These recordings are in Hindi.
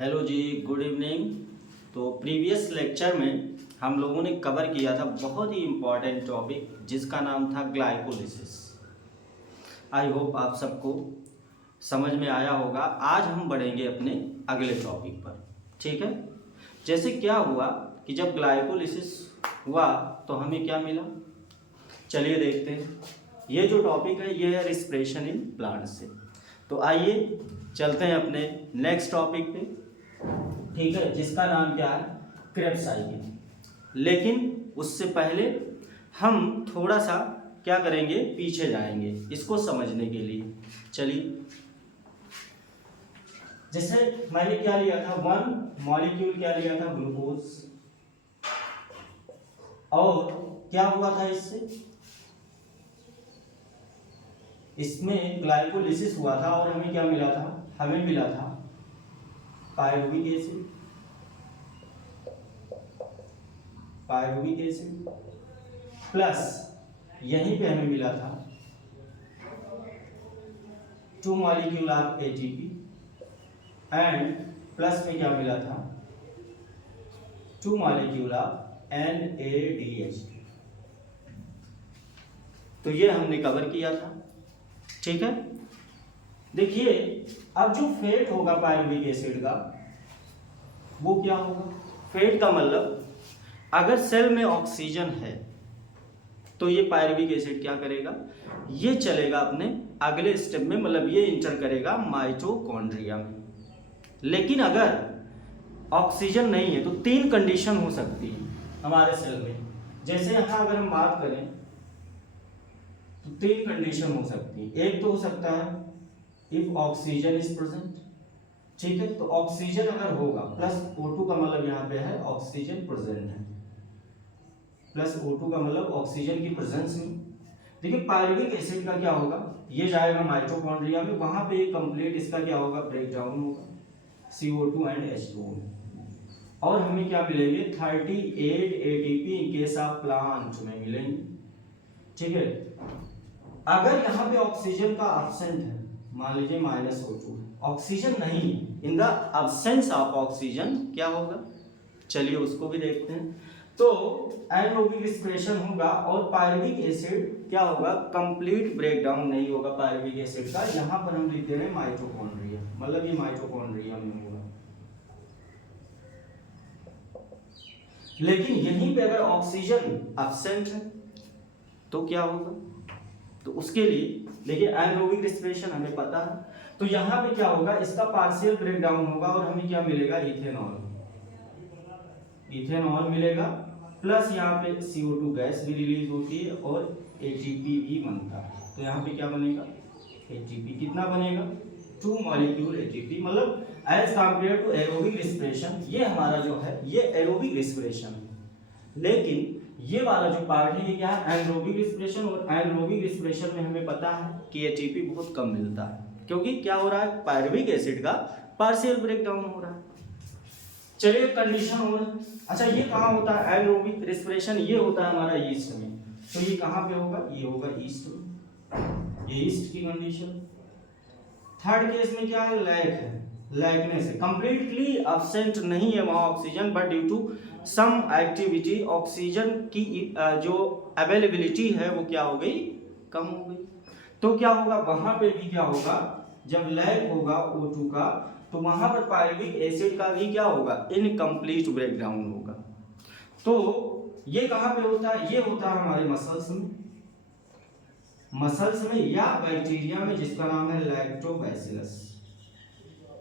हेलो जी, गुड इवनिंग। तो प्रीवियस लेक्चर में हम लोगों ने कवर किया था बहुत ही इम्पॉर्टेंट टॉपिक जिसका नाम था ग्लाइकोलिसिस। आई होप आप सबको समझ में आया होगा। आज हम बढ़ेंगे अपने अगले टॉपिक पर, ठीक है। जैसे क्या हुआ कि जब ग्लाइकोलिसिस हुआ तो हमें क्या मिला, चलिए देखते हैं। ये जो टॉपिक है ये है रिस्पिरेशन इन प्लांट से। तो आइए चलते हैं अपने नेक्स्ट टॉपिक पे, ठीक है, जिसका नाम क्या है, क्रेब्स साइकिल। लेकिन उससे पहले हम थोड़ा सा क्या करेंगे, पीछे जाएंगे इसको समझने के लिए। चलिए, जैसे मैंने क्या लिया था, वन मॉलिक्यूल क्या लिया था, ग्लूकोज। और क्या हुआ था इसमें ग्लाइकोलिसिस हुआ था और हमें क्या मिला था, हमें मिला था पायरुविक एसिड। प्लस यहीं पे हमें मिला था 2 molecule of ATP and plus में क्या मिला था, 2 मॉलिक्यूल ऑफ NADH। तो ये हमने कवर किया था, ठीक है। देखिए, अब जो फेट होगा पायरुविक एसिड का वो क्या होगा, फेट का मतलब अगर सेल में ऑक्सीजन है तो ये पायरुविक एसिड क्या करेगा, ये चलेगा अपने अगले स्टेप में, मतलब ये इंटर करेगा माइटोकॉन्ड्रिया में। लेकिन अगर ऑक्सीजन नहीं है तो 3 कंडीशन हो सकती है हमारे सेल में। जैसे यहाँ अगर हम बात करें तो 3 कंडीशन हो सकती है। एक तो हो सकता है इफ ऑक्सीजन इज प्रेजेंट, ठीक है। तो ऑक्सीजन अगर होगा, प्लस O2 का मतलब यहाँ पे है ऑक्सीजन प्रेजेंट है, प्लस O2 का मतलब ऑक्सीजन की प्रेजेंस में। देखिए, पायरुविक एसिड का क्या होगा, ये जाएगा माइटोकॉन्ड्रिया में, वहां पे कंप्लीट इसका क्या होगा, ब्रेक डाउन होगा CO2 एंड H2O में। और हमें क्या मिलेंगे, 38 ATP in case of plant में मिलेंगे, ठीक है। अगर यहाँ पे ऑक्सीजन का एब्सेंट है, मान लीजिए -O2, ऑक्सीजन नहीं, in the absence of oxygen क्या होगा, चलिए उसको भी देखते हैं। तो एनारोबिक रिस्पिरेशन होगा और पायरुविक एसिड क्या होगा, कंप्लीट ब्रेकडाउन नहीं होगा पायरुविक एसिड का। यहाँ पर हम लिखते हैं माइटोकॉन्ड्रिया, मतलब ये माइटोकॉन्ड्रिया में होगा। लेकिन यहीं पे अगर ऑक्सीजन एब्सेंट है तो क्या होगा, तो उसके लिए देखिए एनारोबिक रिस्पिरेशन हमें पता है। तो यहाँ पे क्या होगा, इसका पार्शियल ब्रेकडाउन होगा और हमें क्या मिलेगा, इथेनॉल मिलेगा। प्लस यहाँ पे CO2 गैस भी रिलीज होती है और ATP भी बनता है। तो यहाँ पे क्या बनेगा, ATP कितना बनेगा, 2 मॉलिक्यूल ATP, मतलब as compare to aerobic respiration. ये हमारा जो है ये एरोबिक रिस्पिरेशन है। लेकिन ये वाला जो पार्ट है ये क्या है, एनारोबिक रिस्पिरेशन। और एनारोबिक रिस्पिरेशन में हमें पता है कि ATP बहुत कम मिलता है, क्योंकि क्या हो रहा है, पायरुविक एसिड का पार्शियल ब्रेकडाउन हो रहा है। चलिए, कंडीशन हो रहा है। अच्छा, ये कहाँ होता है एनारोबिक रिस्पिरेशन, ये होता है हमारा ईस्ट में। तो ये कहाँ पे होगा, ये होगा ईस्ट में, ये ईस्ट की कंडीशन। थर्ड केस में क्या है, लैक है, लैकनेस है, कंप्लीटली एब्सेंट नहीं है वहां oxygen, but due to some activity oxygen की जो अवेलेबिलिटी है वो क्या हो गई, कम हो गई। तो क्या होगा, वहां पे भी क्या होगा, जब लैक होगा O2 का तो वहां पर पायरुविक एसिड का भी क्या होगा, इनकम्प्लीट ब्रेकडाउन होगा। तो ये कहां पे होता है, ये होता है हमारे मसल्स में या बैक्टीरिया में, जिसका नाम है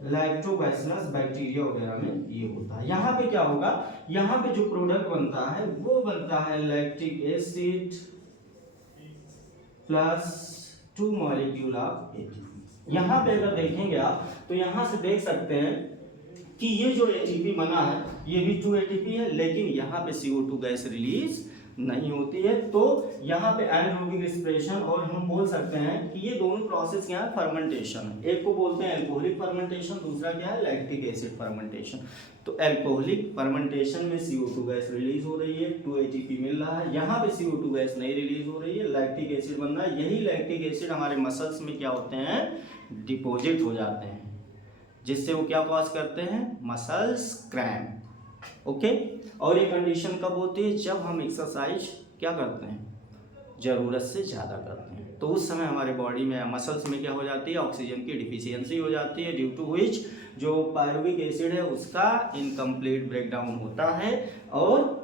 लैक्टोबैसिलस बैक्टीरिया वगैरह में ये होता है। यहाँ पे क्या होगा, यहाँ पे जो प्रोडक्ट बनता है वो बनता है lactic acid plus 2 molecule of ATP। यहाँ पे अगर देखेंगे आप तो यहाँ से देख सकते हैं कि ये जो ATP बना है ये भी 2 ATP है, लेकिन यहाँ पे CO2 गैस रिलीज नहीं होती है। तो यहाँ पे एनारोबिक रिस्पिरेशन, और हम बोल सकते हैं कि ये दोनों प्रोसेस क्या है, फर्मेंटेशन है। एक को बोलते हैं अल्कोहलिक फर्मेंटेशन, दूसरा क्या है, लैक्टिक एसिड फर्मेंटेशन। तो अल्कोहलिक फर्मेंटेशन में CO2 गैस रिलीज हो रही है, 2 ATP मिल रहा है। यहाँ पे CO2 गैस नहीं रिलीज हो रही है, लैक्टिक एसिड बन रहा है। यही लैक्टिक एसिड हमारे मसल्स में क्या होते हैं, डिपॉजिट हो जाते हैं। जिससे वो क्या कॉज करते हैं, मसल्स क्रैम्प। ओके, और ये कंडीशन कब होती है, जब हम एक्सरसाइज क्या करते हैं, ज़रूरत से ज़्यादा करते हैं, तो उस समय हमारे बॉडी में मसल्स में क्या हो जाती है, ऑक्सीजन की डिफिशियंसी हो जाती है, ड्यू टू विच जो पायरुविक एसिड है उसका इनकम्प्लीट ब्रेकडाउन होता है और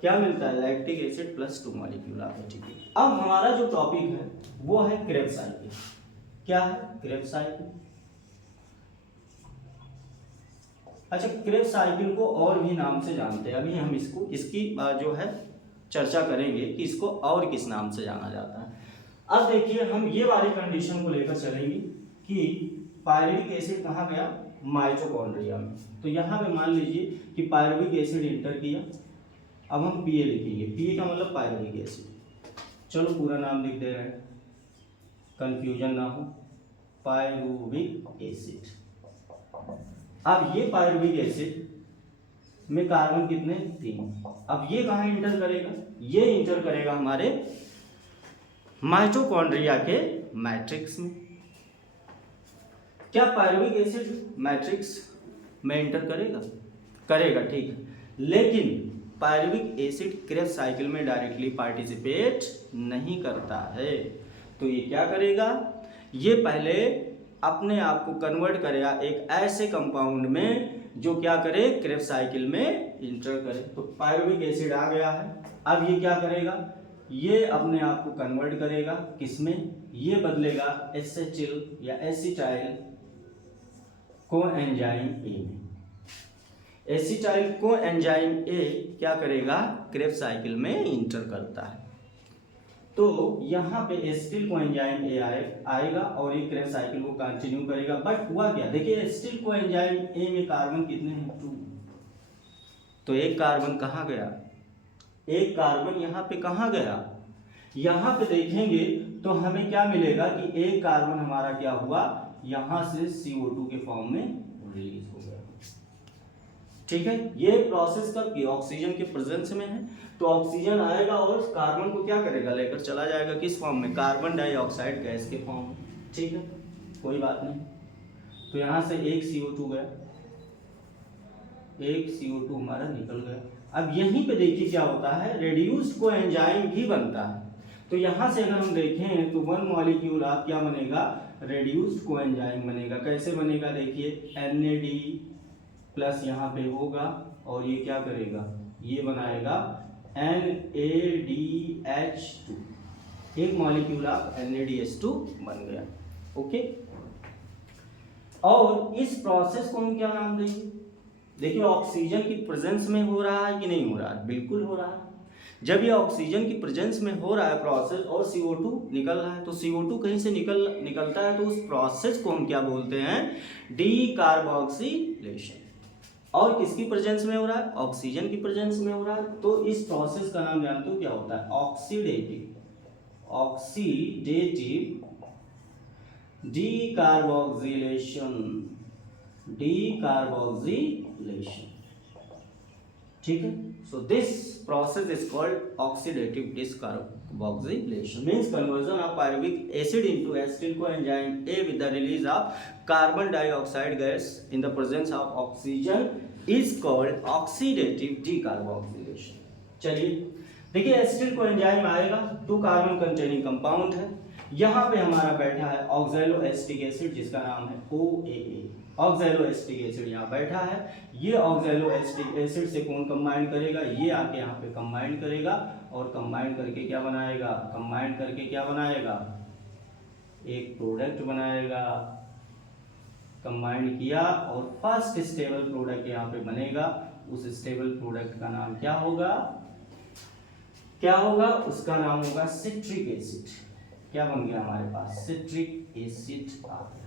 क्या मिलता है, लैक्टिक एसिड प्लस 2 मॉलिक्यूल आता है। ठीक है, अब हमारा जो टॉपिक है वो है क्रेब्स साइकिल। क्या है क्रेब्स साइकिल? अच्छा, क्रेब्स साइकिल को और भी नाम से जानते हैं, अभी हम इसकी जो है चर्चा करेंगे कि इसको और किस नाम से जाना जाता है। अब देखिए, हम ये वाली कंडीशन को लेकर चलेंगे कि पायरुविक एसिड कहाँ गया, माइटोकॉन्ड्रिया में। तो यहाँ पे मान लीजिए कि पायरुविक एसिड इंटर किया, अब हम पीए लिखेंगे, पीए का मतलब पायरुविक एसिड। चलो पूरा नाम लिख दे रहे हैं, कंफ्यूजन ना हो, पायरुविक एसिड। अब ये पायरुविक एसिड में कार्बन कितने, 3। अब ये कहाँ इंटर करेगा, ये इंटर करेगा हमारे माइटोकॉन्ड्रिया के मैट्रिक्स में। क्या पायरुविक एसिड मैट्रिक्स में इंटर करेगा, करेगा, ठीक है, लेकिन पायरुविक एसिड क्रेब्स साइकिल में डायरेक्टली पार्टिसिपेट नहीं करता है। तो ये क्या करेगा, ये पहले अपने आप को कन्वर्ट करेगा एक ऐसे कंपाउंड में जो क्या करे, क्रेब्स साइकिल में इंटर करे। तो पायरुविक एसिड आ गया है, अब ये क्या करेगा, ये अपने आप को कन्वर्ट करेगा किसमें, ये बदलेगा एसिटिल या एसिटाइल कोएंजाइम ए में। एसिटाइल कोएंजाइम ए क्या करेगा, क्रेब्स साइकिल में इंटर करता है। तो यहाँ पे एसिटिल कोएंजाइम ए आएगा और ये क्रेब्स साइकिल को कंटिन्यू करेगा। बट हुआ क्या, देखिए एसिटिल कोएंजाइम ए में कार्बन कितने हैं, 2। तो एक कार्बन कहाँ गया, एक कार्बन यहाँ पे कहाँ गया, यहाँ पे देखेंगे तो हमें क्या मिलेगा कि एक कार्बन हमारा क्या हुआ, यहाँ से CO2 के फॉर्म में रिलीज हो गया। ठीक है, ये प्रोसेस कब की, ऑक्सीजन के प्रेजेंस में है। तो ऑक्सीजन आएगा और कार्बन को क्या करेगा, लेकर चला जाएगा किस फॉर्म में, कार्बन डाइऑक्साइड गैस के फॉर्म में। ठीक है, कोई बात नहीं। तो यहाँ से एक CO2 गया, एक CO2 हमारा निकल गया। अब यहीं पे देखिए क्या होता है, रेड्यूस्ड कोएंजाइम भी बनता है। तो यहाँ से अगर हम देखें तो 1 मॉलिक्यूल आप क्या बनेगा, रेड्यूस्ड कोएंजाइम बनेगा। कैसे बनेगा, देखिए NAD प्लस यहाँ पे होगा और ये क्या करेगा, ये बनाएगा NADH2, एक मॉलिक्यूल आप NADH2 बन गया। ओके, और इस प्रोसेस को हम क्या नाम देंगे, देखिए ऑक्सीजन की प्रेजेंस में हो रहा है कि नहीं हो रहा है, बिल्कुल हो रहा है। जब ये ऑक्सीजन की प्रेजेंस में हो रहा है प्रोसेस और CO2 निकल रहा है, तो CO2 कहीं से निकलता है, तो उस प्रोसेस को हम क्या बोलते हैं, डीकार्बोक्सिलेशन। और किसकी प्रेजेंस में हो रहा है, ऑक्सीजन की प्रेजेंस में हो रहा है। तो इस प्रोसेस का नाम जानते हो क्या होता है, ऑक्सीडेटिव डीकार्बोक्सिलेशन। ठीक है, so this process is called oxidative decarboxylation, means conversion of pyruvic acid into acetyl coenzyme A with the release of carbon dioxide gas in the presence of oxygen is called oxidative decarboxylation। चलिए देखिए, एसिटिल कोएंजाइम आएगा, 2 कार्बन कंटेनिंग कंपाउंड है। यहाँ पे हमारा बैठा है ऑक्सैलो एसिटिक एसिड जिसका नाम है OAA। ऑक्सैलो एसिटिक एसिड यहाँ बैठा है, ये ऑक्सैलो एसिटिक एसिड से कौन कंबाइन करेगा, ये आके यहाँ पे कंबाइन करेगा और कंबाइन करके क्या बनाएगा, कंबाइन करके क्या बनाएगा, एक प्रोडक्ट बनाएगा। कंबाइन किया और फर्स्ट स्टेबल प्रोडक्ट यहाँ पे बनेगा। उस स्टेबल प्रोडक्ट का नाम क्या होगा, क्या होगा, उसका नाम होगा सिट्रिक एसिड। क्या बन गया हमारे पास, सिट्रिक एसिड आ गया।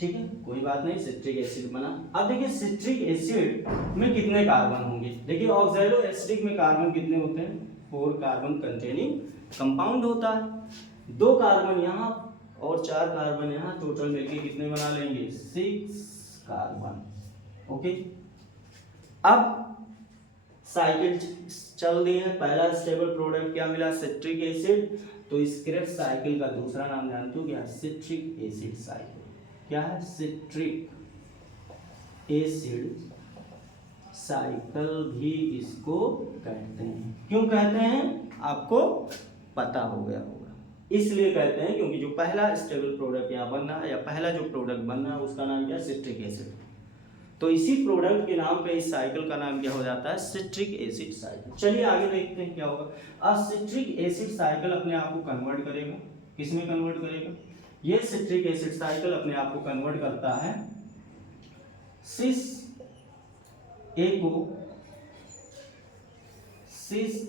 ठीक है, कोई बात नहीं, सिट्रिक एसिड बना। अब देखिए सिट्रिक एसिड में कितने कार्बन होंगे, देखिए ऑक्सैलो एसिडिक में कार्बन कितने होते हैं, 4 कार्बन कंटेनिंग कंपाउंड होता है। 2 कार्बन यहाँ और 4 कार्बन यहाँ, टोटल मिलके कितने बना लेंगे, 6 कार्बन। ओके, अब साइकिल चल रही है, पहला स्टेबल प्रोडक्ट क्या मिला, सिट्रिक एसिड। तो इस क्रेब्स साइकिल का दूसरा नाम जानते हो क्या, सिट्रिक एसिड साइकिल। क्या है, सिट्रिक एसिड साइकिल भी इसको कहते हैं। क्यों कहते हैं आपको पता हो गया होगा, इसलिए कहते हैं क्योंकि जो पहला स्टेबल प्रोडक्ट यहाँ बन रहा है या पहला जो प्रोडक्ट बन रहा है उसका नाम क्या है, सिट्रिक एसिड। तो इसी प्रोडक्ट के नाम पे इस साइकिल का नाम क्या हो जाता है, सिट्रिक एसिड साइकिल। चलिए आगे देखते हैं क्या होगा। अब सिट्रिक एसिड साइकिल अपने आप को कन्वर्ट करेगा, किसमें कन्वर्ट करेगा, ये सिट्रिक एसिड साइकिल अपने आप को कन्वर्ट करता है सिस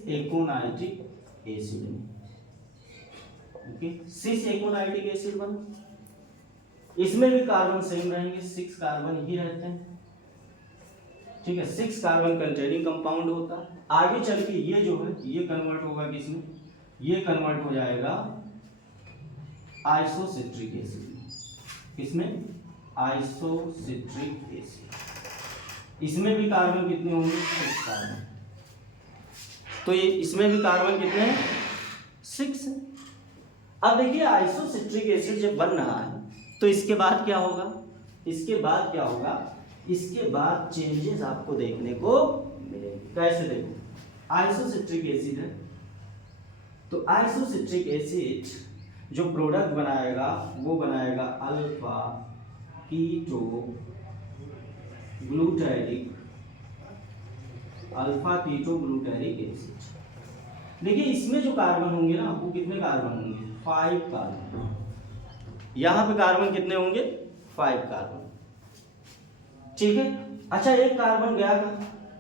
एकोनाइट्रिक एसिड में। ओके, सिस एकोनाइट्रिक एसिड बना, इसमें भी कार्बन सेम रहेंगे, 6 कार्बन ही रहते हैं, ठीक है, 6 कार्बन कंटेनिंग कंपाउंड होता है। आगे चल के ये जो है ये कन्वर्ट होगा किसमें, ये कन्वर्ट हो जाएगा आइसोसिट्रिक एसिड में। किसमें, आइसोसिट्रिक एसिड। इसमें भी कार्बन कितने होंगे, 6 कार्बन। तो ये इसमें भी कार्बन कितने हैं, 6 है। अब देखिए आइसोसिट्रिक एसिड जब बन रहा है तो इसके बाद क्या होगा, इसके बाद क्या होगा, इसके बाद चेंजेस आपको देखने को मिलेंगे। कैसे, देखो आइसोसिट्रिक एसिड है तो आइसोसिट्रिक एसिड जो प्रोडक्ट बनाएगा वो बनाएगा अल्फा कीटो ग्लूटारिक एसिड। देखिए इसमें जो कार्बन होंगे ना, वो कितने कार्बन होंगे, 5 कार्बन। यहां पे कार्बन कितने होंगे, 5 कार्बन, ठीक है। अच्छा एक कार्बन गया था,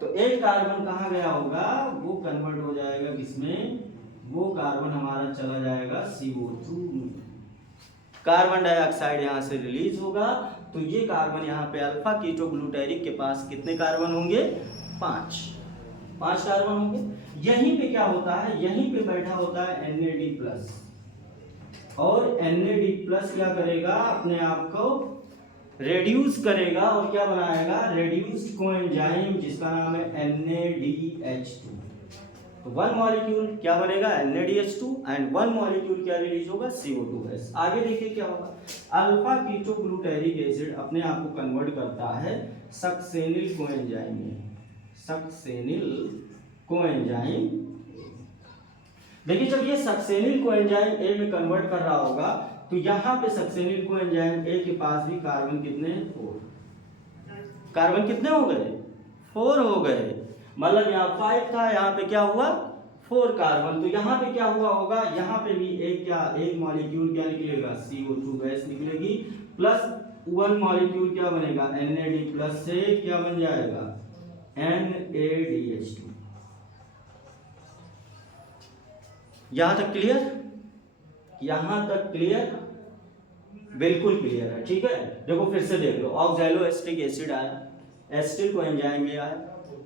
तो एक कार्बन कहाँ गया होगा, वो कन्वर्ट हो जाएगा किसमें, वो कार्बन हमारा चला जाएगा CO2 में। कार्बन डाइऑक्साइड यहाँ से रिलीज होगा, तो ये कार्बन यहाँ पे अल्फा कीटो ग्लूटारिक के पास कितने कार्बन होंगे, 5 कार्बन होंगे। यहीं पे क्या होता है, यहीं पे बैठा होता है NAD+, और NAD+ क्या करेगा, अपने आप को रेड्यूस करेगा और क्या बनाएगा, रेड्यूस्ड कोएंजाइम जिसका नाम है NADH2। तो 1 मॉलिक्यूल क्या बनेगा, NADH2, एंड 1 मॉलिक्यूल क्या रिलीज होगा, CO2 आगे देखिए क्या होगा, अल्फा कीटो ग्लूटारिक एसिड अपने आप को कन्वर्ट करता है सक्सेनिल कोएंजाइम में, सक्सेनिल कोएंजाइम। देखिए जब ये सक्सेनिल कोएंजाइम ए में कन्वर्ट कर रहा होगा तो यहाँ पे सक्सेनिल कोएंजाइम ए के पास भी कार्बन कितने हैं, 4 कार्बन कितने हो गए, 4 हो गए। मतलब यहाँ 5 था, यहाँ पे क्या हुआ, 4 कार्बन। तो यहाँ पे क्या हुआ होगा, यहाँ पे भी एक मॉलिक्यूल क्या निकलेगा, CO2 गैस निकलेगी, प्लस 1 मॉलिक्यूल क्या बनेगा, NAD+ से क्या बन जाएगा, NADH2। यहां तक क्लियर, यहां तक क्लियर, बिल्कुल क्लियर है, ठीक है। देखो फिर से देख लो, ऑक्सैलोएस्टिक एसिड आया, एसिटिल कोएंजाइम आया,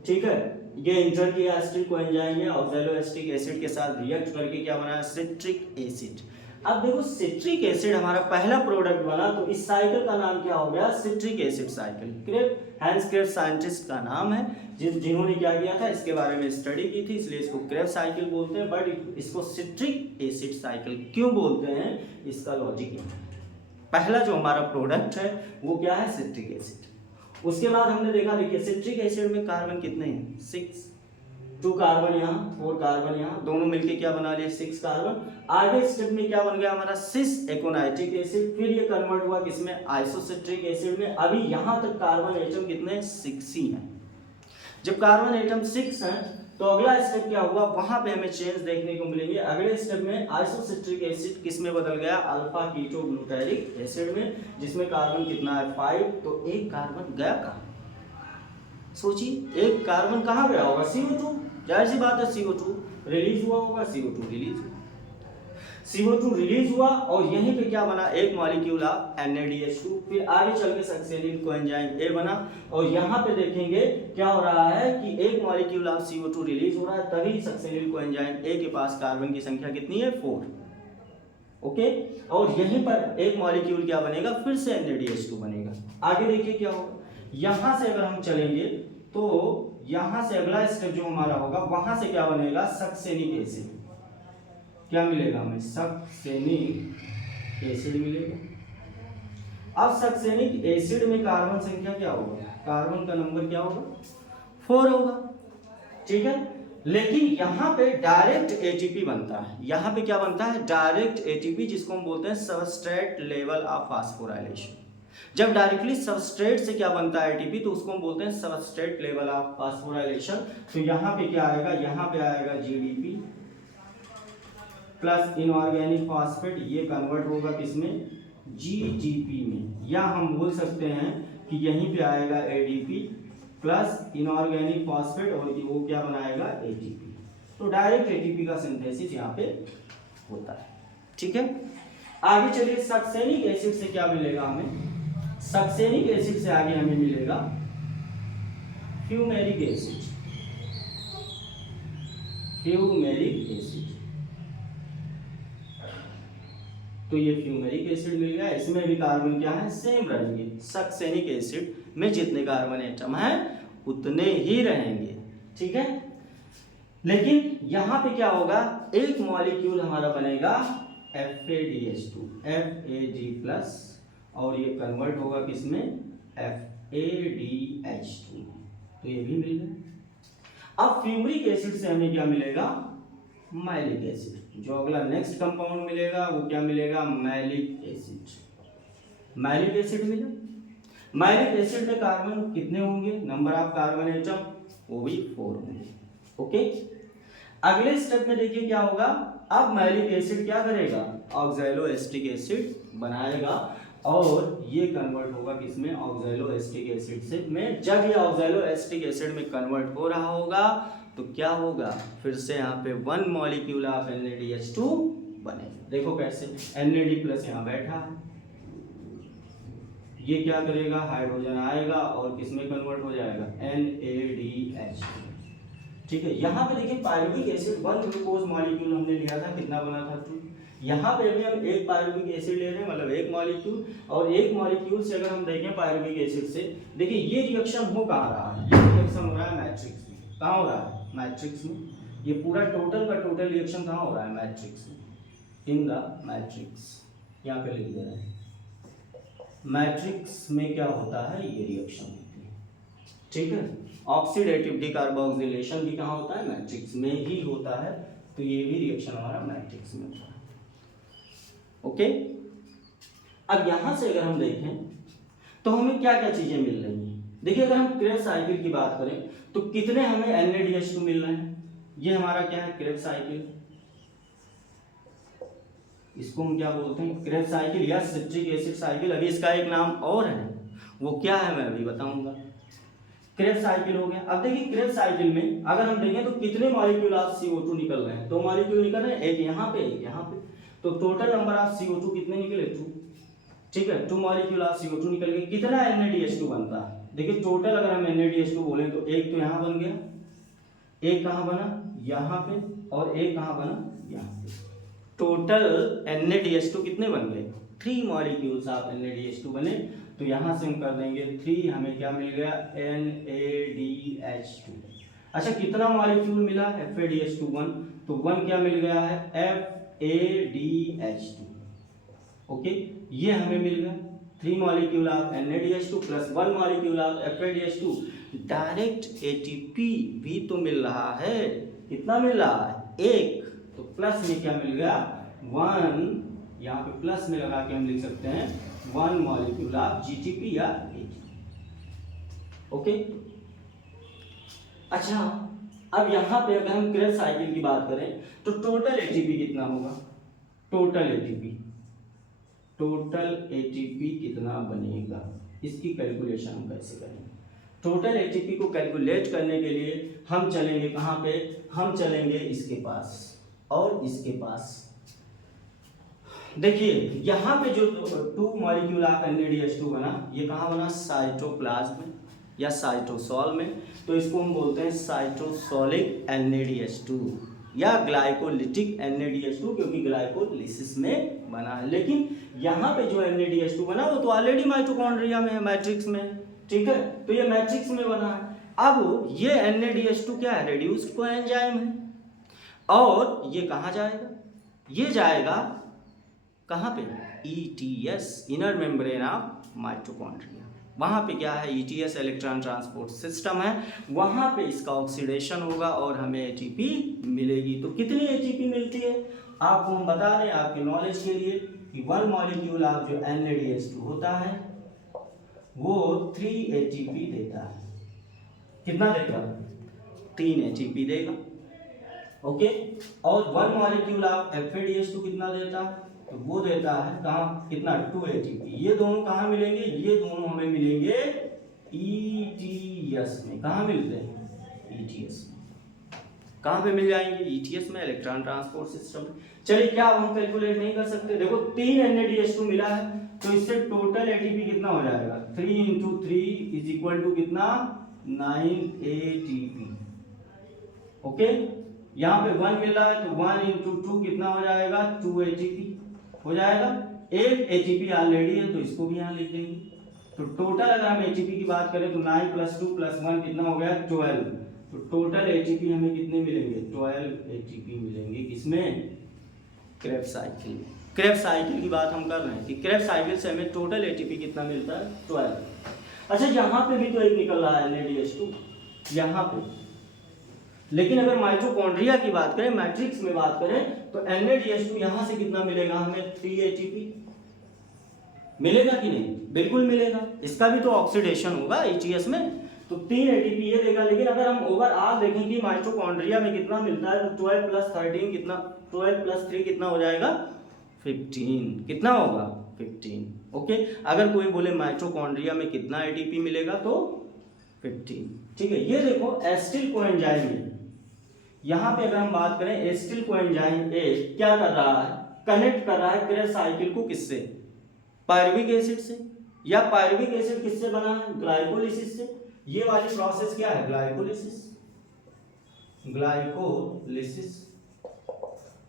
ठीक है, ये इंटर किया एसिटिल कोएंजाइम में ऑक्सैलोएस्टिक एसिड के साथ रिएक्ट करके क्या बनाया, सिट्रिक एसिड। अब देखो सिट्रिक एसिड हमारा पहला प्रोडक्ट बना, तो इस साइकिल का नाम क्या हो गया, citric acid cycle. Krebs, Hans Krebs scientist का नाम है, जिन्होंने क्या किया था, इसके बारे में स्टडी की थी, इसलिए इसको क्रेब्स साइकिल बोलते हैं। बट इसको सिट्रिक एसिड साइकिल क्यों बोलते हैं, इसका लॉजिक है, पहला जो हमारा प्रोडक्ट है वो क्या है, सिट्रिक एसिड। उसके बाद हमने देखा, देखिए सिट्रिक एसिड में कार्बन कितने हैं, 6, 2 कार्बन यहाँ, 4 कार्बन यहाँ, दोनों मिलके क्या बना लिए, 6 कार्बन। आगे स्टेप में क्या बन गया हमारा, सिस एकोनाइट्रिक एसिड, फिर ये कन्वर्ट हुआ किसमें, आइसोसिट्रिक एसिड में। अभी यहाँ तक कार्बन एटम कितने, 6 ही हैं। जब कार्बन एटम 6 हैं तो अगला स्टेप क्या हुआ, वहां पे हमें चेंज देखने को मिलेंगे। अगले स्टेप में आइसोसिट्रिक एसिड किस में बदल गया, अल्फा कीटो ग्लूटारिक एसिड में, जिसमें कार्बन कितना है, 5। तो एक कार्बन गया कहाँ, सोचिए एक कार्बन कहाँ गया होगा, CO2, जाहिर सी बात है CO2 रिलीज हुआ होगा, CO2 रिलीज हुआ और यहीं पे क्या बना, एक मॉलिक्यूल ऑफ NADH2। फिर आगे चल के सक्सेनिल कोएंजाइम ए बना, और यहाँ पे देखेंगे क्या हो रहा है कि एक मॉलिक्यूल ऑफ CO2 रिलीज हो रहा है, तभी सक्सेनिल कोएंजाइम ए के पास कार्बन की संख्या कितनी है, 4। ओके, और यहीं पर एक मॉलिक्यूल क्या बनेगा, फिर से NADH2 बनेगा। आगे देखिए क्या होगा, यहां से अगर हम चलेंगे तो यहां से अगला स्टेप जो हमारा होगा, वहां से क्या बनेगा, सक्सेनिक एसिड, क्या मिलेगा हमें, सक्सेनिक एसिड मिलेगा। अब सक्सेनिक एसिड में कार्बन संख्या क्या होगा, कार्बन का नंबर क्या होगा 4 होगा, ठीक है। लेकिन यहाँ पे डायरेक्ट एटीपी बनता है, यहाँ पे क्या बनता है डायरेक्ट एटीपी, जिसको हम बोलते हैं सबस्ट्रेट लेवल ऑफ फास्फोराइलेशन। जब डायरेक्टली सबस्ट्रेट से क्या बनता है एटीपी तो उसको हम बोलते हैं सबस्ट्रेट लेवल ऑफ फास्फोराइलेशन। तो यहाँ पे क्या आएगा, यहाँ पे आएगा जीडीपी प्लस इनऑर्गेनिक फॉस्फेट, ये कन्वर्ट होगा किसमें जीजीपी में, या हम बोल सकते हैं कि यहीं पे आएगा एडीपी प्लस इनऑर्गेनिक फॉस्फेट और वो क्या बनाएगा एटीपी। तो डायरेक्ट एटीपी का सिंथेसिस यहाँ पे होता है, ठीक है। आगे चलिए, सक्सेनिक एसिड से क्या मिलेगा हमें, सक्सेनिक एसिड से आगे हमें मिलेगा फ्यूमेरिक एसिड, फ्यूमेरिक एसिड। तो ये फ्यूमेरिक एसिड मिल गया, इसमें भी कार्बन क्या है सेम रहेंगे, सक्सेनिक एसिड में जितने कार्बन एटम हैं उतने ही रहेंगे, ठीक है। लेकिन यहां पे क्या होगा, एक मॉलिक्यूल हमारा बनेगा FADH2 FAD+ और ये कन्वर्ट होगा किसमें FADH2, तो ये भी मिल गया। अब फ्यूमरिक एसिड से हमें क्या मिलेगा मैलिक एसिड, जो अगला नेक्स्ट कंपाउंड मिलेगा वो क्या मिलेगा मैलिक एसिड। मैलिक एसिड मिला, मैलिक एसिड में कार्बन कितने होंगे, नंबर ऑफ कार्बन एटम वो भी 4 होंगे, ओके। अगले स्टेप में देखिए क्या होगा, अब मैलिक एसिड क्या करेगा ऑक्सैलो एसिटिक एसिड बनाएगा और ये कन्वर्ट होगा किसमें ऑक्सैलो एसिटिक एसिड से में। जब ये ऑक्सैलो एसिटिक एसिड में कन्वर्ट हो रहा होगा तो क्या होगा, फिर से यहाँ पे 1 मॉलिक्यूल ऑफ NaDH2 बनेगा। देखो कैसे, Na+ यहाँ बैठा है, ये क्या करेगा हाइड्रोजन आएगा और किसमें कन्वर्ट हो जाएगा NaDH2, ठीक है। यहाँ पे देखिए पायरुविक एसिड 1 ग्लूकोज मॉलिक्यूल हमने लिया था, कितना बना था 2। यहाँ पे भी हम एक पायरुविक एसिड ले रहे हैं, मतलब एक मॉलिक्यूल, और एक मॉलिक्यूल से अगर हम देखें पायरुविक एसिड से, देखिए ये रिएक्शन हो कहाँ रहा है, ये रिएक्शन हो रहा है मैट्रिक्स में। कहाँ हो रहा है मैट्रिक्स में, ये पूरा टोटल का टोटल रिएक्शन कहाँ हो रहा है मैट्रिक्स में, इन द मैट्रिक्स, यहाँ पे लिख दे रहे हैं मैट्रिक्स में क्या होता है ये रिएक्शन होती है, ठीक है। ऑक्सीडेटिव डिकार्बोक्सिलेशन भी कहाँ होता है मैट्रिक्स में ही होता है, तो ये भी रिएक्शन हमारा मैट्रिक्स में होता है, ओके। अब यहां से अगर हम देखें तो हमें क्या क्या चीजें मिल रही हैं, देखिए अगर हम क्रेब्स साइकिल की बात करें तो कितने हमें NaDH2 मिल रहे हैं, ये हमारा क्या है क्रेब्स साइकिल, इसको हम क्या बोलते हैं क्रेब्स साइकिल या सिट्रिक एसिड साइकिल। अभी इसका एक नाम और है, वो क्या है मैं अभी बताऊंगा। क्रेब्स साइकिल हो गया। अब देखिए क्रेब्स साइकिल में अगर हम देखें तो कितने मॉलिक्यूल ऑफ CO2 निकल रहे हैं, 2 मॉलिक्यूल निकल रहे हैं, एक यहाँ पे एक यहाँ पे, तो टोटल नंबर ऑफ CO2 कितने निकले 2, ठीक है। 2 मॉलिक्यूल ऑफ CO2 निकल गए, कितना NaDH2 बनता है, देखिए टोटल अगर हम NaDH2 बोले तो एक तो यहाँ बन गया, एक कहाँ बना यहाँ पे, और एक कहाँ बना यहाँ पे। टोटल NaDH2 कितने बन गए 3 मॉलिक्यूल्स ऑफ NaDH2 बने, तो यहाँ से हम कर देंगे 3, हमें क्या मिल गया NaDH2। अच्छा कितना मॉलिक्यूल मिला FADH2 1, तो 1 क्या मिल गया है FADH2, ओके। ये हमें मिल गया 3 molecule of NaDH2 plus 1 molecule of FADH2। Direct ATP भी तो मिल रहा है, कितना मिल रहा है 1, तो प्लस में क्या मिल गया 1, यहाँ पे प्लस में लगा के हम लिख सकते हैं 1 मॉलिक्यूल ऑफ GTP या ATP, ओके। अच्छा अब यहाँ पे अगर हम क्रेब्स साइकिल की बात करें तो टोटल ATP कितना होगा, टोटल ATP कितना बनेगा, इसकी कैलकुलेशन हम कैसे करेंगे। टोटल ATP को कैलकुलेट करने के लिए हम चलेंगे कहाँ पे, हम चलेंगे इसके पास और इसके पास। देखिए यहाँ पे जो 2 मॉलिक्यूल ऑफ NaDH2 बना, ये कहाँ बना साइटोप्लाज्म में या साइटोसॉल में, तो इसको हम बोलते हैं साइटोसॉलिक NaDH2 या ग्लाइकोलिटिक NaDH2, क्योंकि ग्लाइकोलिसिस में बना है। लेकिन यहाँ पे जो NaDH2 बना वो तो ऑलरेडी माइटोकॉन्ड्रिया में है, मैट्रिक्स में, ठीक है, तो ये मैट्रिक्स में बना है। अब ये NaDH2 क्या है रेड्यूस्ड कोएंजाइम है, और ये कहाँ जाएगा, ये जाएगा कहाँ पे ETS inner membrane of mitochondria, वहाँ पे क्या है, ETS इलेक्ट्रॉन ट्रांसपोर्ट सिस्टम है, वहाँ पे इसका ऑक्सीडेशन होगा और हमें ATP मिलेगी। तो कितनी ATP मिलती है आपको हम बता दें आपके नॉलेज के लिए कि 1 मॉलिक्यूल ऑफ जो NaDH2 होता है वो 3 ATP देता है। कितना देगा, 3 ATP देगा। ओके, और 1 मॉलिक्यूल ऑफ FADH2 कितना देता है, तो वो देता है कहाँ, कितना, 2 ATP। ये दोनों कहाँ मिलेंगे, ये दोनों हमें मिलेंगे ETS में। कहाँ मिलते हैं, ETS में। कहाँ पे मिल जाएंगे, ETS में, इलेक्ट्रॉन ट्रांसपोर्ट सिस्टम। चलिए, क्या हम कैलकुलेट नहीं कर सकते, देखो 3 NaDH2 मिला है तो इससे टोटल ATP कितना हो जाएगा, 3 × 3 इज इक्वल टू कितना, 9 ATP। ओके, यहाँ पे 1 मिला है तो 1 × 2 कितना हो जाएगा, 2 ATP हो जाएगा। एक ATP ऑलरेडी है तो इसको भी यहाँ लिख देंगे। तो टोटल अगर हम ATP की बात करें तो 9 + 2 + 1 कितना हो गया, 12। तो टोटल ATP हमें कितने मिलेंगे, 12 ATP मिलेंगे। किसमें, क्रेब्स साइकिल में। क्रेब्स साइकिल की बात हम कर रहे हैं कि क्रेब्स साइकिल से हमें टोटल ATP कितना मिलता है, 12। अच्छा, यहाँ पे भी तो एक निकल रहा है NaDH2 यहाँ पे, लेकिन अगर माइटोकॉन्ड्रिया की बात करें, मैट्रिक्स में बात करें तो NaDH2 यहाँ से कितना मिलेगा हमें, 3 ATP मिलेगा कि नहीं, बिल्कुल मिलेगा। इसका भी तो ऑक्सीडेशन होगा ETS में, तो 3 ATP ये देगा। लेकिन अगर हम ओवरऑल देखें कि माइटोकॉन्ड्रिया में कितना मिलता है तो 12 + 13 कितना, 12 + 3 कितना हो जाएगा, 15। कितना होगा, 15। ओके, अगर कोई बोले माइटोकॉन्ड्रिया में कितना ATP मिलेगा तो 15। ठीक है, ये देखो एसिटिल कोएंजाइम में, यहाँ पे अगर हम बात करें एसिटिल कोएंजाइम ए क्या कर रहा है, कनेक्ट कर रहा है क्रेब्स साइकिल को किससे, पायरुविक एसिड से। या पायरुविक एसिड किससे बना है, ग्लाइकोलिसिस से। ये वाली प्रोसेस क्या है, ग्लाइकोलिसिस। ग्लाइकोलिसिस,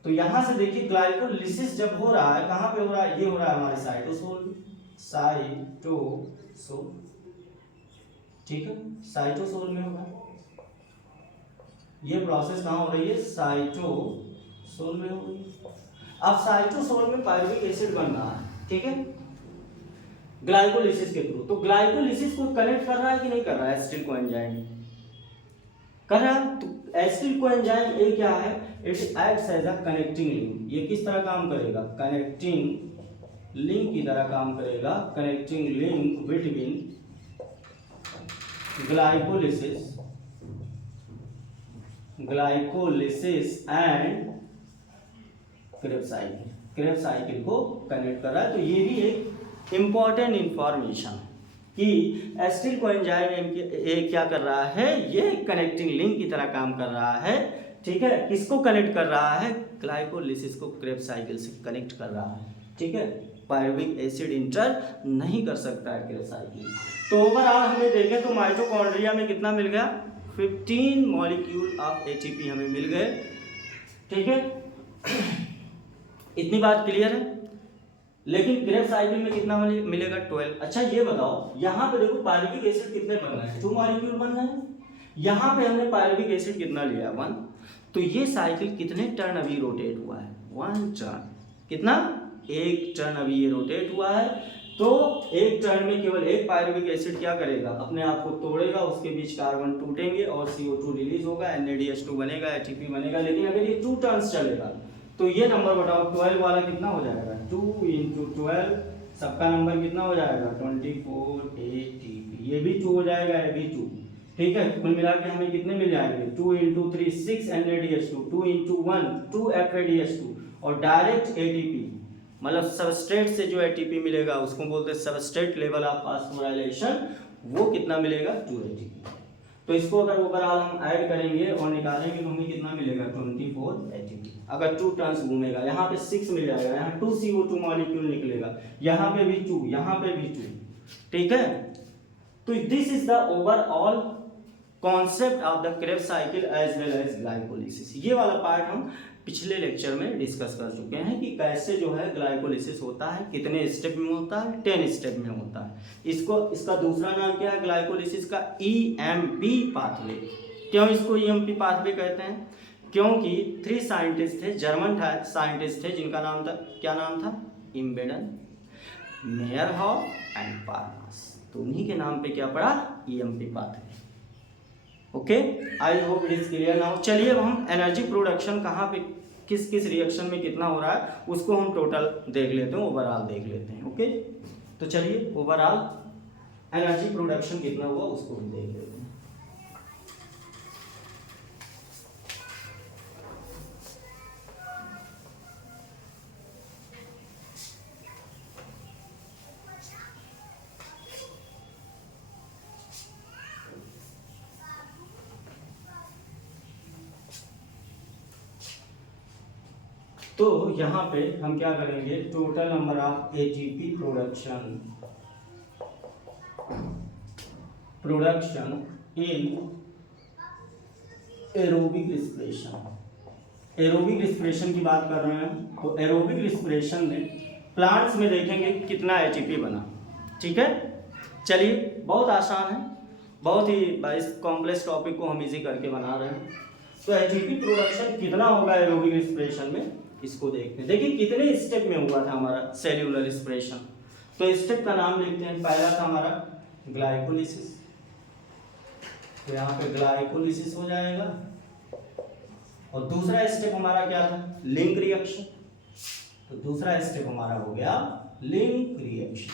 तो यहां से देखिए ग्लाइकोलिसिस जब हो रहा है, कहां पे हो रहा है, ये हो रहा है हमारे साइटोसोल में, साइटोसोल। ठीक है, साइटोसोल में होगा ये प्रोसेस, कहां हो रही है, साइटोसोल में हो रही है। अब साइटोसोल में पायरुविक एसिड बन रहा है, ठीक है, ग्लाइकोलिसिस के थ्रू। तो ग्लाइकोलिसिस को कनेक्ट कर रहा है कि नहीं कर रहा है, एसिटिल कोएंजाइम कर रहा है। तो एसिटिल कोएंजाइम ए क्या है, it acts as a connecting link. ये किस तरह काम करेगा, कनेक्टिंग लिंक की तरह काम करेगा, connecting link between glycolysis and Krebs cycle. Krebs cycle को कनेक्ट कर रहा है। तो ये भी एक इंपॉर्टेंट इंफॉर्मेशन कि एसिटिल कोएंजाइम ए क्या कर रहा है, ये कनेक्टिंग लिंक की तरह काम कर रहा है। ठीक है, किसको कनेक्ट कर रहा है, ग्लाइकोलिसिस को क्रेब्स साइकिल से कनेक्ट कर रहा है। ठीक है, पायरुविक एसिड इंटर नहीं कर सकता है क्रेब्स साइकिल। तो ओवरऑल हमें देखें तो माइटोकॉन्ड्रिया में कितना मिल गया, 15 मॉलिक्यूल ऑफ ATP हमें मिल गए। ठीक है, इतनी बात क्लियर है। लेकिन क्रेब्स साइकिल में कितना मिलेगा, 12। अच्छा ये बताओ, यहाँ पे देखो पायरुविक एसिड कितने बन रहे हैं, 2 मॉलिक्यूल बन रहे हैं। यहाँ पे हमने पायरुविक एसिड कितना लिया, 1। तो ये साइकिल कितने टर्न अभी रोटेट हुआ है, 1 टर्न। कितना, 1 टर्न अभी ये रोटेट हुआ है। तो 1 टर्न में केवल एक पायरुविक एसिड क्या करेगा, अपने आप को तोड़ेगा, उसके बीच कार्बन टूटेंगे और CO2 रिलीज होगा, NaDH2 बनेगा, ATP बनेगा। लेकिन अगर ये 2 टर्न्स चलेगा तो ये नंबर बताओ, 12 वाला कितना हो जाएगा, 2 × 12, सबका नंबर कितना हो जाएगा, 24 ATP। ये भी 2 हो जाएगा, ये भी 2। ठीक है, कुल मिला के हमें कितने मिल जाएंगे, 2 × 3 6 NaDH2, 2 × 1 2 FADH2 और डायरेक्ट ATP, मतलब सबस्ट्रेट से जो ATP मिलेगा उसको बोलते हैं सबस्ट्रेट लेवल ऑफ फास्फोराइलेशन, वो कितना मिलेगा, 2 ATP। तो इसको अगर ओवरऑल हम ऐड करेंगे और निकालेंगे तो हमें कितना मिलेगा, 24 ATP। अगर 2 टर्न्स घूमेगा, यहाँ पे 6 मिल जाएगा, यहाँ 2 CO2 मॉलिक्यूल निकलेगा, यहाँ पे भी 2, यहाँ पे भी 2। ठीक है, तो this is the overall concept of the Krebs cycle as well as glycolysis. ये वाला पार्ट हम पिछले लेक्चर में डिस्कस कर चुके हैं कि कैसे जो है ग्लाइकोलिसिस होता है, कितने स्टेप में होता है, 10 स्टेप में होता है। इसका दूसरा नाम क्या है ग्लाइकोलिसिस का, EMP पाथवे। क्यों इसको EMP पाथवे कहते हैं, क्योंकि 3 साइंटिस्ट थे, जर्मन साइंटिस्ट थे, जिनका नाम था, क्या नाम था, इम्बेडन, मेयरहॉफ एंड पार्नास। तो तो उन्हीं के नाम पे क्या पड़ा, EMP pathway. Okay, I hope it is clear now. चलिए अब हम एनर्जी प्रोडक्शन कहाँ पे किस किस रिएक्शन में कितना हो रहा है उसको हम टोटल देख लेते हैं, ओवरऑल देख लेते हैं। ओके, तो चलिए ओवरऑल एनर्जी प्रोडक्शन कितना हुआ उसको हम देख लेते हैं। तो यहाँ पे हम क्या करेंगे, total number of ATP production in aerobic respiration. Aerobic respiration की बात कर रहे हैं, तो एरोबिक रिस्पिरेशन में प्लांट्स में देखेंगे कितना एटीपी बना। ठीक है, चलिए बहुत आसान है, बहुत ही इस कॉम्प्लेक्स टॉपिक को हम इजी करके बना रहे हैं। तो एटीपी प्रोडक्शन कितना होगा एरोबिक रिस्पिरेशन में, इसको देखते हैं। देखिए कितने स्टेप में हुआ था हमारा सेल्यूलर रिस्पिरेशन। तो स्टेप का नाम लिखते हैं। पहला था हमारा ग्लाइकोलिसिस, तो यहाँ पे ग्लाइकोलिसिस हो जाएगा। और दूसरा स्टेप हमारा क्या था, लिंक रिएक्शन। तो दूसरा स्टेप हमारा हो गया लिंक रिएक्शन।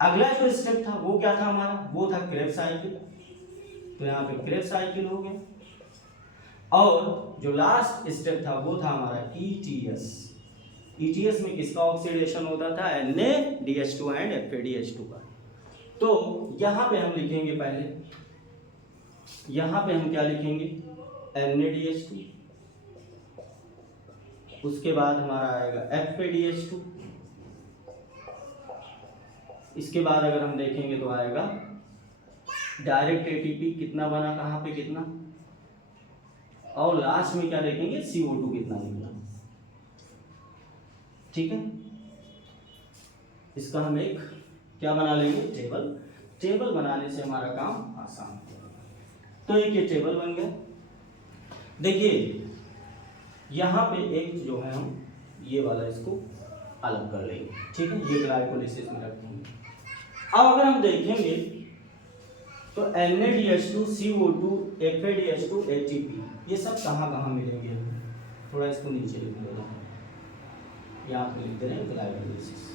अगला जो स्टेप था वो क्या था हमारा, वो था क्रेब्स साइकिल। तो यहाँ पे क्रेब्स साइकिल हो गया। और जो लास्ट स्टेप था वो था हमारा ईटीएस। ईटीएस में किसका ऑक्सीडेशन होता था, NaDH2 एंड FADH2 का। तो यहाँ पे हम लिखेंगे, पहले यहाँ पे हम क्या लिखेंगे, NaDH2, उसके बाद हमारा आएगा FADH2, इसके बाद अगर हम देखेंगे तो आएगा डायरेक्ट एटीपी कितना बना, कहाँ पे कितना, और लास्ट में क्या देखेंगे CO2 कितना निकला। ठीक है, इसका हम एक क्या बना लेंगे, टेबल बनाने से हमारा काम आसान है। तो एक ये टेबल बन गया। देखिए यहाँ पे एक जो है हम ये वाला इसको अलग कर लेंगे। ठीक है, ये ग्लाइकोलिसिस में रखेंगे। अब अगर हम देखेंगे तो NaDH2 CO2 FADH2 ATP ये सब कहाँ कहाँ मिलेंगे, थोड़ा इसको नीचे लिख लेते हैं। यहाँ पे लिखते हैं ग्लाइकोलिसिस।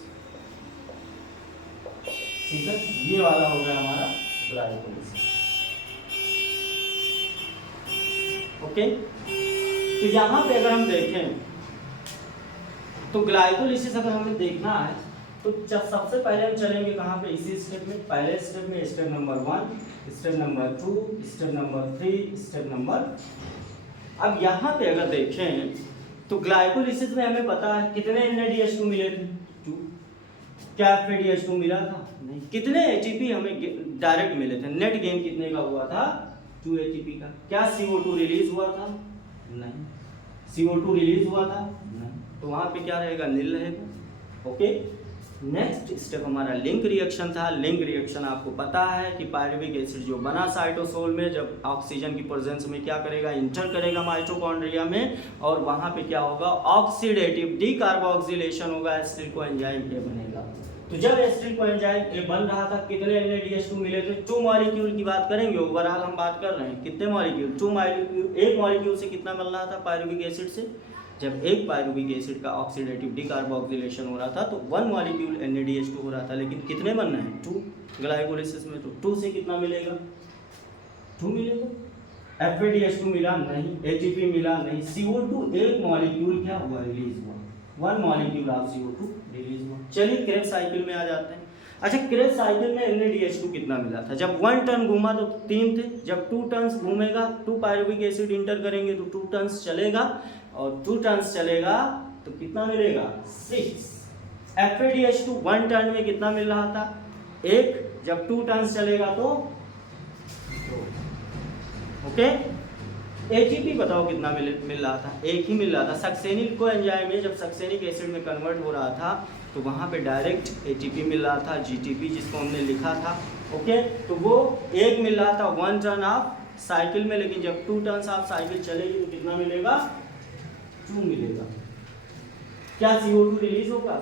ठीक है, ये वाला हो गया हमारा ग्लाइकोलिसिस। ओके, तो यहाँ पे अगर हम देखें तो ग्लाइकोलिसिस अगर हमें देखना है तो सबसे पहले हम चलेंगे कहाँ पे, इसी स्टेप में। पहले स्टेप में step number 1, step number 2, step number 3, step number. अब यहाँ पे अगर देखें तो ग्लाइकोलिसिस में हमें पता है कितने NaDH2 मिले थे, 2। क्या FADH2 मिला था, नहीं। कितने ATP हमें डायरेक्ट मिले थे, नेट गेन कितने का हुआ था, 2 ATP का। क्या CO2 रिलीज हुआ था, नहीं। CO2 रिलीज हुआ था, नहीं। तो वहाँ पे क्या रहेगा, नील रहेगा। ओके, नेक्स्ट स्टेप हमारा लिंक रिएक्शन था। लिंक रिएक्शन आपको पता है कि पायरुविक एसिड जो बना साइटोसोल में, जब ऑक्सीजन की प्रेजेंस में क्या करेगा, इंटर करेगा माइटोकॉन्ड्रिया में, और वहां पे क्या होगा, ऑक्सीडेटिव डीकार्बोक्सिलेशन होगा, एसिटिल कोएंजाइम ए बनेगा। तो जब एसिटिल कोएंजाइम ए बन रहा था कितने NaDH2 मिले थे, 2 मॉलिक्यूल की बात करेंगे। ओवरऑल हम बात कर रहे हैं कितने मॉलिक्यूल, 2 मॉलिक्यूल। एक मॉलिक्यूल से कितना मिल रहा था पायरुविक एसिड से, जब एक पायरुविक एसिड का ऑक्सीडेटिव डीकार्बोक्सिलेशन हो रहा था तो 1 मॉलिक्यूल NaDH2 हो रहा था। लेकिन कितने बनना है, 2। ग्लाइकोलिसिस में तो 2 से कितना मिलेगा, 2 मिलेगा। FADH2 मिला नहीं, ATP मिला नहीं, CO2 एक मॉलिक्यूल क्या हुआ, रिलीज हुआ, 1 मॉलिक्यूल ऑफ CO2 रिलीज हुआ। चलिए क्रेब्स साइकिल में आ जाते हैं। अच्छा, क्रेब्स साइकिल में NaDH2 कितना मिला था, जब 1 टन घूमा तो 3 थे, जब 2 टन घूमेगा, 2 पायरुविक एसिड इंटर करेंगे तो 2 टन चलेगा, और 2 टन चलेगा तो कितना मिलेगा, 6। FADH2 1 टन में कितना मिल रहा था, 1, जब 2 टन चलेगा तो 2। ओके, ATP बताओ कितना मिल रहा था, 1 ही मिल रहा था। सक्सेनिल कोएंजाइम में जब सक्सेनिक एसिड में कन्वर्ट हो रहा था तो वहाँ पे डायरेक्ट ATP मिल रहा था, GTP जिसको हमने लिखा था। ओके, तो वो 1 मिल रहा था 1 टन ऑफ साइकिल में, लेकिन जब 2 टन ऑफ साइकिल चलेगी तो कितना मिलेगा, 2 मिलेगा। क्या CO2 रिलीज होगा,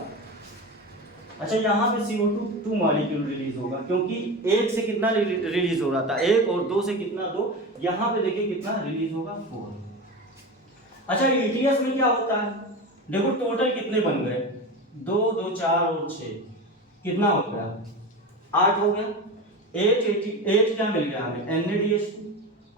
अच्छा यहाँ पे CO2 2 मॉलिक्यूल रिलीज होगा, क्योंकि एक से कितना रिलीज हो रहा था, एक, और दो से कितना, दो। यहाँ पे देखिए कितना रिलीज होगा, 4। अच्छा ETS में क्या होता है, देखो टोटल कितने बन गए, 2 2 4 और 6, कितना हो गया, 8 हो गया। 8 क्या मिल गया हमें, NaDH2,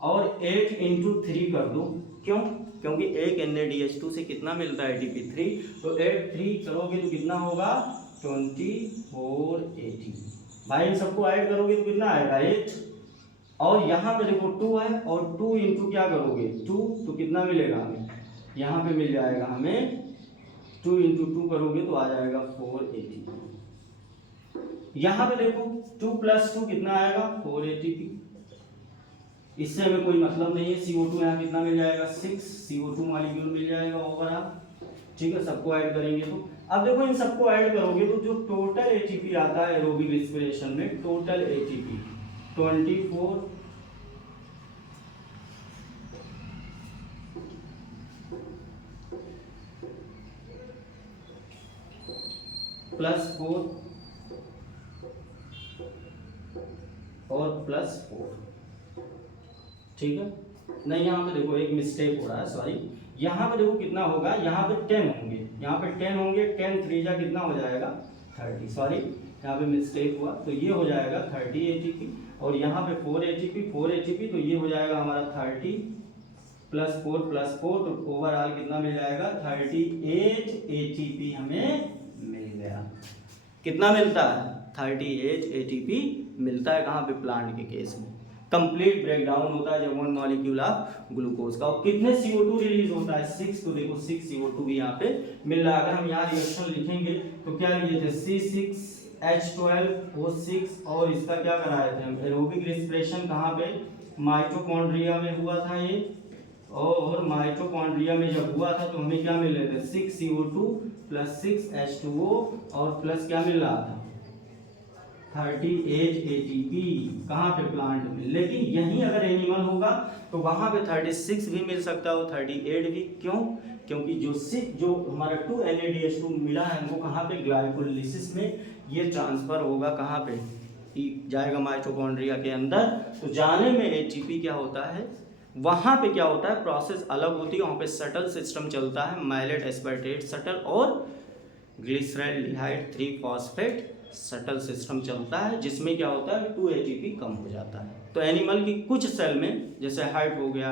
और 8 इंटू 3 कर दो, क्यों, क्योंकि एक NaDH2 से कितना मिलता है ATP3, तो 8 3 करोगे तो कितना होगा 24 ATP। भाई इन सबको ऐड करोगे तो कितना आएगा 8, और यहाँ पे देखो 2 है, और 2 इंटू क्या करोगे 2, तो कितना मिलेगा हमें, यहाँ पे मिल जाएगा हमें 2 इंटू 2 करोगे तो आ जाएगा 4 ATP। यहाँ पे देखो 2 + 2 कितना आएगा 4 ATP। इससे हमें कोई मतलब नहीं है, CO2 यहाँ कितना मिल जाएगा 6 CO2 मॉलिक्यूल मिल जाएगा ओवरऑल, ठीक है। सबको ऐड करेंगे तो अब देखो इन सबको ऐड करोगे तो जो टोटल ATP आता है एरोबिक रेस्पिरेशन में, टोटल ATP 24 + 4 और +4, ठीक है। नहीं यहाँ पे देखो एक मिस्टेक हो रहा है, सॉरी, यहाँ पे देखो कितना होगा, यहाँ पे 10 होंगे, यहाँ पे 10 होंगे, 10 3 जा कितना हो जाएगा 30, सॉरी यहाँ पे मिस्टेक हुआ, तो ये हो जाएगा 30 ATP, और यहाँ पे 4 ATP, तो ये हो जाएगा हमारा 30 + 4 + 4, तो ओवरऑल कितना मिल जाएगा 38 ATP हमें मिल गया। कितना मिलता है 38 ATP मिलता है, कहाँ पे, प्लांट के केस में। कंप्लीट ब्रेकडाउन होता है जब 1 मॉलिक्यूल ऑफ ग्लूकोज का। और कितने CO2 रिलीज होता है 6, तो देखो 6 CO2 भी यहाँ पे मिल रहा है। अगर हम यहाँ रिएक्शन लिखेंगे तो क्या लिए थे C6H12O6, और इसका क्या कराए थे हम, एरोबिक रेस्पिरेशन कहाँ पे, माइटोकॉन्ड्रिया में हुआ था ये, और माइटोकॉन्ड्रिया में जब हुआ था तो हमें क्या मिल रहे थे 6 CO2 + 6 H2O, और प्लस क्या मिल रहा था 38 ATP, कहाँ पे, प्लांट में। लेकिन यहीं अगर एनिमल होगा तो वहाँ पे 36 भी मिल सकता है, 38 भी, क्यों, क्योंकि जो हमारा 2 NaDH2 मिला है हमको कहाँ पे, ग्लाइकोलिसिस में ये ट्रांसफर होगा, कहाँ पे, जाएगा माइटोकॉन्ड्रिया के अंदर। तो जाने में ATP क्या होता है, वहाँ पे क्या होता है, प्रोसेस अलग होती है, वहाँ पे सटल सिस्टम चलता है, माइलेट एस्पार्टेट सटल और ग्लिसरॉल्डिहाइड 3-फॉस्फेट सटल सिस्टम चलता है, जिसमें क्या होता है 2 ATP कम हो जाता है। तो एनिमल की कुछ सेल में, जैसे हार्ट हो गया,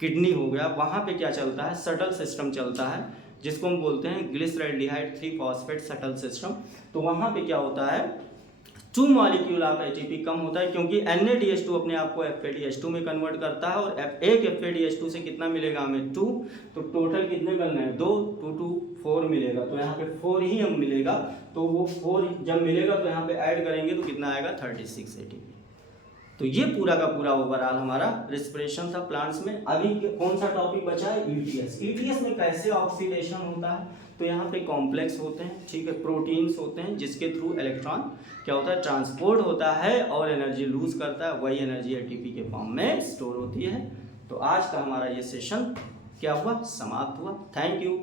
किडनी हो गया, वहाँ पे क्या चलता है, सटल सिस्टम चलता है, जिसको हम बोलते हैं ग्लिसरॉल्डिहाइड 3-फॉस्फेट सटल सिस्टम। तो वहाँ पे क्या होता है 2 मॉलिक्यूल ऑफ ATP कम होता है, क्योंकि NaDH2 अपने आप को FADH2 में कन्वर्ट करता है, और एक FADH2 से कितना मिलेगा हमें 2, तो टोटल कितने बनना है 2 2 2 4 मिलेगा, तो यहाँ पे 4 ही हम मिलेगा। तो वो 4 जब मिलेगा तो यहाँ पे ऐड करेंगे तो कितना आएगा 36 ATP। तो ये पूरा का पूरा ओवरऑल हमारा रेस्पिरेशन था प्लांट्स में। अभी कौन सा टॉपिक बचा है, ETS में कैसे ऑक्सीडेशन होता है। तो यहाँ पे कॉम्प्लेक्स होते हैं, ठीक है, प्रोटीन्स होते हैं, जिसके थ्रू इलेक्ट्रॉन क्या होता है ट्रांसपोर्ट होता है और एनर्जी लूज करता है, वही एनर्जी ATP के फॉर्म में स्टोर होती है। तो आज का हमारा ये सेशन क्या हुआ, समाप्त हुआ। Thank you.